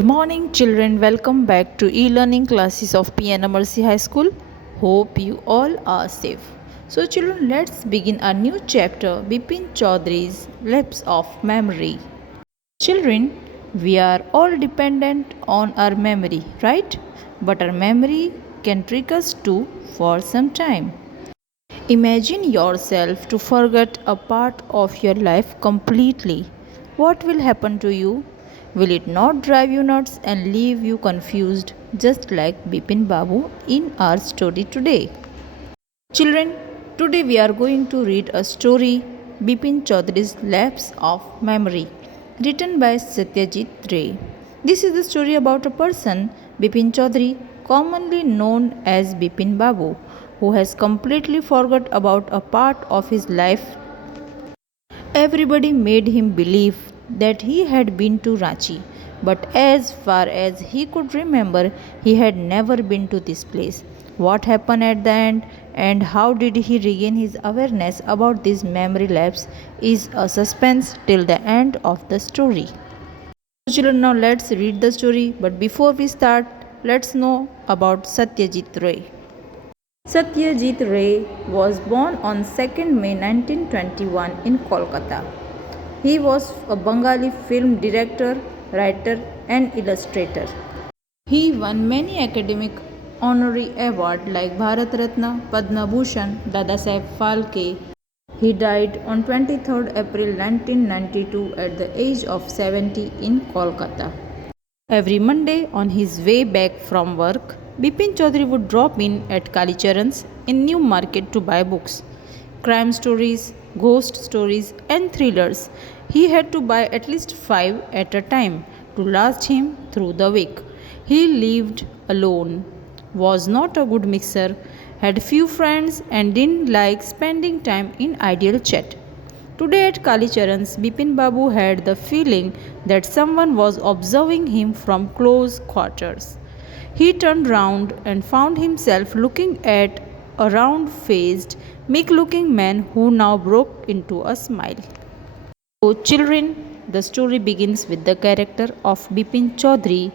Good morning, children. Welcome back to e-learning classes of P.N.AMERSEY High School. Hope you all are safe. So, children, let's begin a new chapter. Bipin Chaudhary's Lapse of Memory. Children, we are all dependent on our memory, right? But our memory can trick us too for some time. Imagine yourself to forget a part of your life completely. What will happen to you? Will it not drive you nuts and leave you confused, just like Bipin Babu in our story today? Children, today we are going to read a story, Bipin Chaudhary's Lapse of Memory, written by Satyajit Ray. This is the story about a person, Bipin Chaudhary, commonly known as Bipin Babu, who has completely forgot about a part of his life. Everybody made him believe that he had been to Ranchi, but as far as he could remember, he had never been to this place. What happened at the end and how did he regain his awareness about this memory lapse is a suspense till the end of the story. So children, now let's read the story, but before we start, let's know about Satyajit Ray. Satyajit Ray was born on 2nd May 1921 in Kolkata. He was a Bengali film director, writer, and illustrator. He won many academic honorary awards like Bharat Ratna, Padma Bhushan, Dada Saheb Phalke. He died on 23rd April 1992 at the age of 70 in Kolkata. Every Monday on his way back from work, Bipin Chaudhary would drop in at Kalicharan's in New Market to buy books. Crime stories, ghost stories, and thrillers. He had to buy at least 5 at a time to last him through the week. He lived alone, was not a good mixer, had few friends, and didn't like spending time in idle chat. Today at Kalicharan's, Bipin Babu had the feeling that someone was observing him from close quarters. He turned round and found himself looking at a round faced, meek looking man who now broke into a smile. So, children, the story begins with the character of Bipin Chaudhary,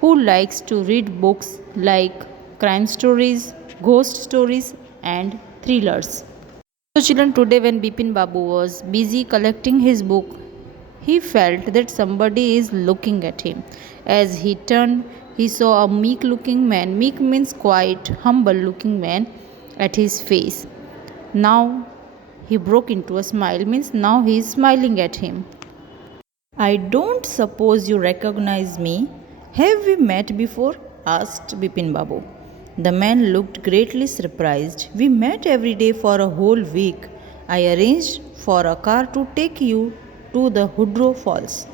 who likes to read books like crime stories, ghost stories, and thrillers. So, children, today when Bipin Babu was busy collecting his book, he felt that somebody is looking at him. As he turned, he saw a meek looking man, meek means quiet, humble looking man, at his face. Now he broke into a smile, means now he is smiling at him. I don't suppose you recognize me. Have we met before? Asked Bipin Babu. The man looked greatly surprised. We met every day for a whole week. I arranged for a car to take you to the Hudro Falls.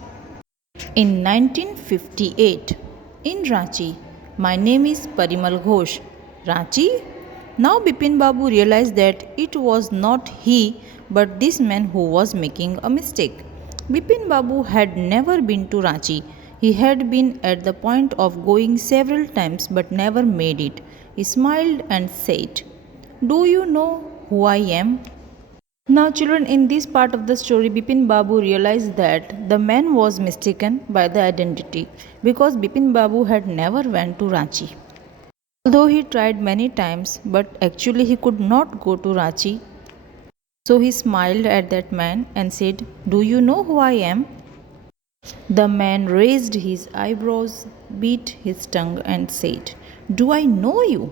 In 1958, in Ranchi, my name is Parimal Ghosh. Ranchi? Now Bipin Babu realized that it was not he but this man who was making a mistake. Bipin Babu had never been to Ranchi. He had been at the point of going several times but never made it. He smiled and said, Do you know who I am? Now, children, in this part of the story, Bipin Babu realized that the man was mistaken by the identity because Bipin Babu had never went to Ranchi. Although he tried many times, but actually he could not go to Ranchi. So he smiled at that man and said, Do you know who I am? The man raised his eyebrows, beat his tongue, and said, Do I know you?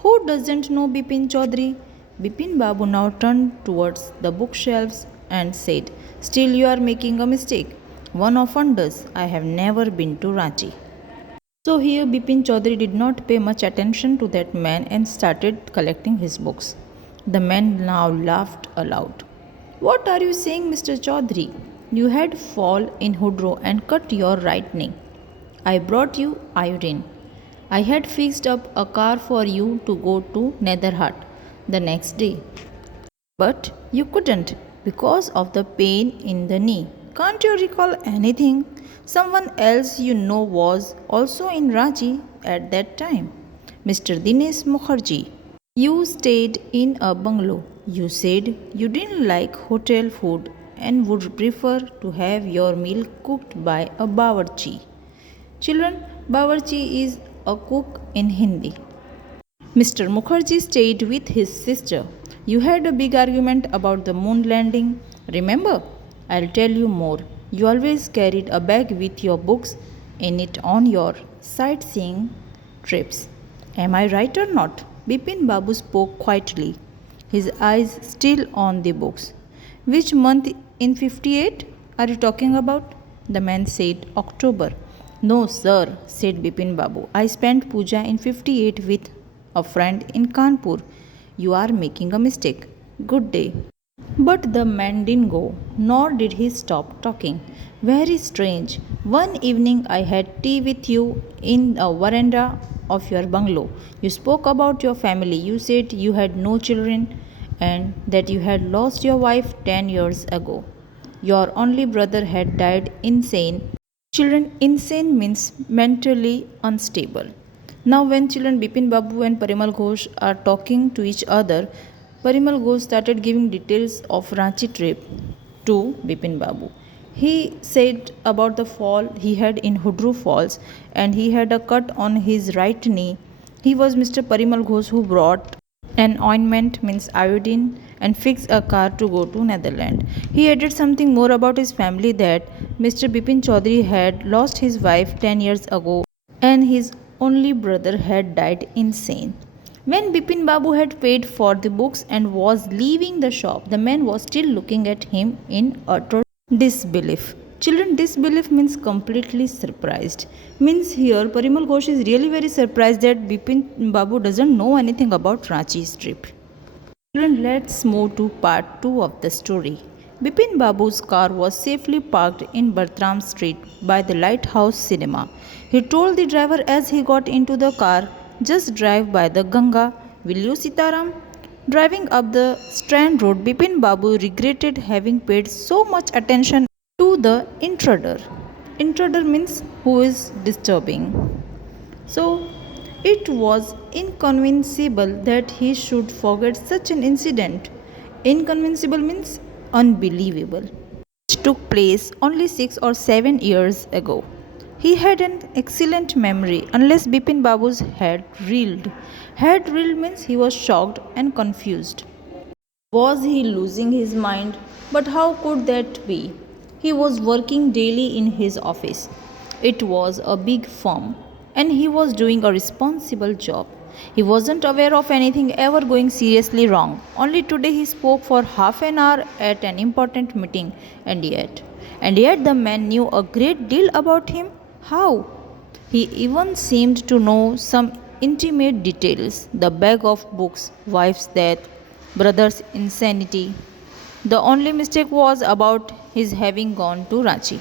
Who doesn't know Bipin Chaudhary? Bipin Babu now turned towards the bookshelves and said, Still you are making a mistake. One often does. I have never been to Ranchi. So here Bipin Chaudhary did not pay much attention to that man and started collecting his books. The man now laughed aloud. What are you saying, Mr. Chaudhary? You had fall in Hudro and cut your right knee. I brought you iodine. I had fixed up a car for you to go to Netherhut the next day. But you couldn't because of the pain in the knee. Can't you recall anything? Someone else you know was also in Ranchi at that time. Mr. Dinesh Mukherjee. You stayed in a bungalow. You said you didn't like hotel food and would prefer to have your meal cooked by a bawarchi. Children, Bawarchi is a cook in Hindi. Mr. Mukherjee stayed with his sister. You had a big argument about the moon landing. Remember? I'll tell you more. You always carried a bag with your books in it on your sightseeing trips. Am I right or not? Bipin Babu spoke quietly, his eyes still on the books. Which month in 58 are you talking about? The man said October. No, sir, said Bipin Babu. I spent puja in 58 with a friend in Kanpur. You are making a mistake. Good day. But the man didn't go, nor did he stop talking. Very strange. One evening I had tea with you in a veranda of your bungalow. You spoke about your family. You said you had no children and that you had lost your wife 10 years ago. Your only brother had died insane. Children, insane means mentally unstable. Now, when children Bipin Babu and Parimal Ghosh are talking to each other, Parimal Ghosh started giving details of Ranchi trip to Bipin Babu. He said about the fall he had in Hudru Falls and he had a cut on his right knee. He was Mr. Parimal Ghosh who brought an ointment means iodine and fixed a car to go to Netherlands. He added something more about his family that Mr. Bipin Chaudhary had lost his wife 10 years ago and his only brother had died insane. When Bipin Babu had paid for the books and was leaving the shop, the man was still looking at him in utter disbelief. Children, disbelief means completely surprised. Means here Parimal Ghosh is really very surprised that Bipin Babu doesn't know anything about Ranchi's trip. Children, let's move to part 2 of the story. Bipin Babu's car was safely parked in Bartram Street by the Lighthouse Cinema. He told the driver as he got into the car, just drive by the Ganga, will you, Sitaram? Driving up the Strand Road, Bipin Babu regretted having paid so much attention to the intruder. Intruder means who is disturbing. So, it was inconceivable that he should forget such an incident. Inconceivable means unbelievable. Which took place only 6 or 7 years ago. He had an excellent memory unless Bipin Babu's head reeled. Head reeled means he was shocked and confused. Was he losing his mind? But how could that be? He was working daily in his office. It was a big firm and he was doing a responsible job. He wasn't aware of anything ever going seriously wrong. Only today he spoke for half an hour at an important meeting and yet the man knew a great deal about him. How? He even seemed to know some intimate details, the bag of books, wife's death, brother's insanity. The only mistake was about his having gone to Ranchi.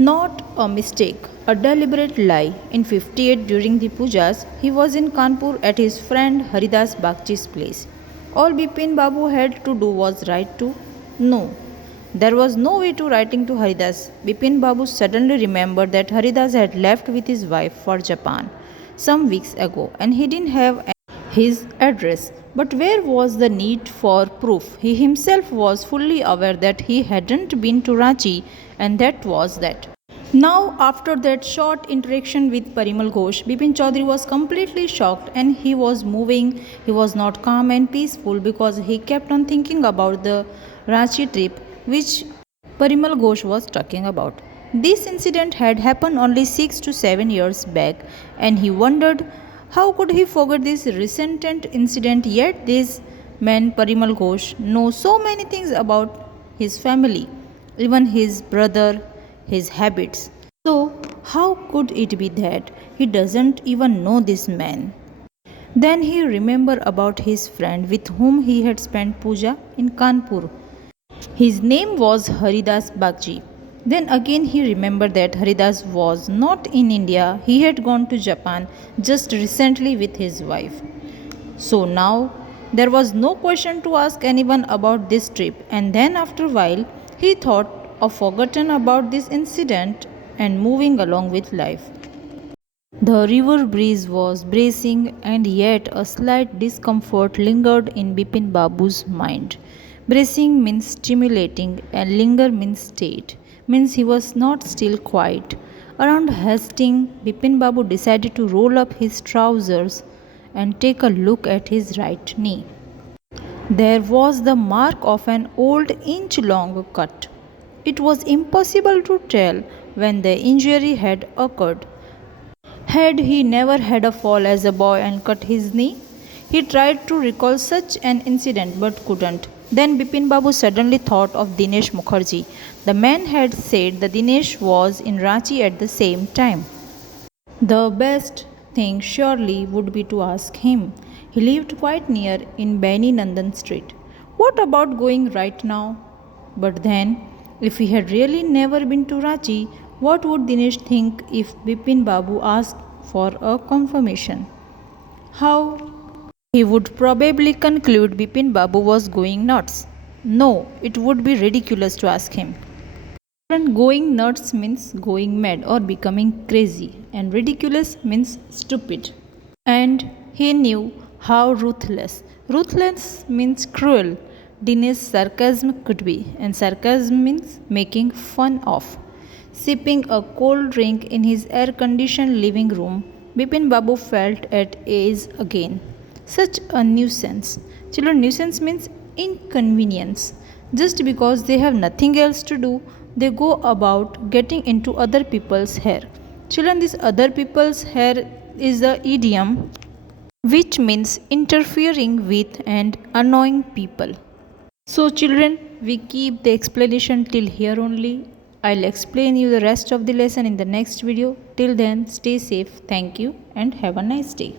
Not a mistake, a deliberate lie. In 58 during the pujas, he was in Kanpur at his friend Haridas Bagchi's place. All Bipin Babu had to do was write to no. There was no way to writing to Haridas. Bipin Babu suddenly remembered that Haridas had left with his wife for Japan some weeks ago and he didn't have his address. But where was the need for proof? He himself was fully aware that he hadn't been to Ranchi and that was that. Now, after that short interaction with Parimal Ghosh, Bipin Chaudhary was completely shocked and he was moving. He was not calm and peaceful because he kept on thinking about the Ranchi trip which Parimal Ghosh was talking about. This incident had happened only 6 to 7 years back and he wondered how could he forget this recent incident, yet this man Parimal Ghosh knows so many things about his family, even his brother, his habits. So, how could it be that he doesn't even know this man? Then he remembered about his friend with whom he had spent puja in Kanpur. His name was Haridas Bagchi. Then again he remembered that Haridas was not in India, he had gone to Japan just recently with his wife. So now there was no question to ask anyone about this trip, and then after a while he thought of forgotten about this incident and moving along with life. The river breeze was bracing, and yet a slight discomfort lingered in Bipin Babu's mind. Bracing means stimulating, and linger means stayed, means he was not still quiet. Around Hastings, Bipin Babu decided to roll up his trousers and take a look at his right knee. There was the mark of an old inch-long cut. It was impossible to tell when the injury had occurred. Had he never had a fall as a boy and cut his knee? He tried to recall such an incident but couldn't. Then Bipin Babu suddenly thought of Dinesh Mukherjee. The man had said that Dinesh was in Ranchi at the same time. The best thing surely would be to ask him. He lived quite near in Beni Nandan Street. What about going right now? But then, if he had really never been to Ranchi, what would Dinesh think if Bipin Babu asked for a confirmation? How? He would probably conclude Bipin Babu was going nuts. No, it would be ridiculous to ask him. Going nuts means going mad or becoming crazy, and ridiculous means stupid. And he knew how ruthless. Ruthless means cruel. Dinesh's sarcasm could be, and sarcasm means making fun of. Sipping a cold drink in his air conditioned living room, Bipin Babu felt at ease again. Such a nuisance. Children, nuisance means inconvenience. Just because they have nothing else to do, they go about getting into other people's hair. Children, this other people's hair is the idiom which means interfering with and annoying people. So, children, we keep the explanation till here only. I'll explain you the rest of the lesson in the next video. Till then, stay safe. Thank you and have a nice day.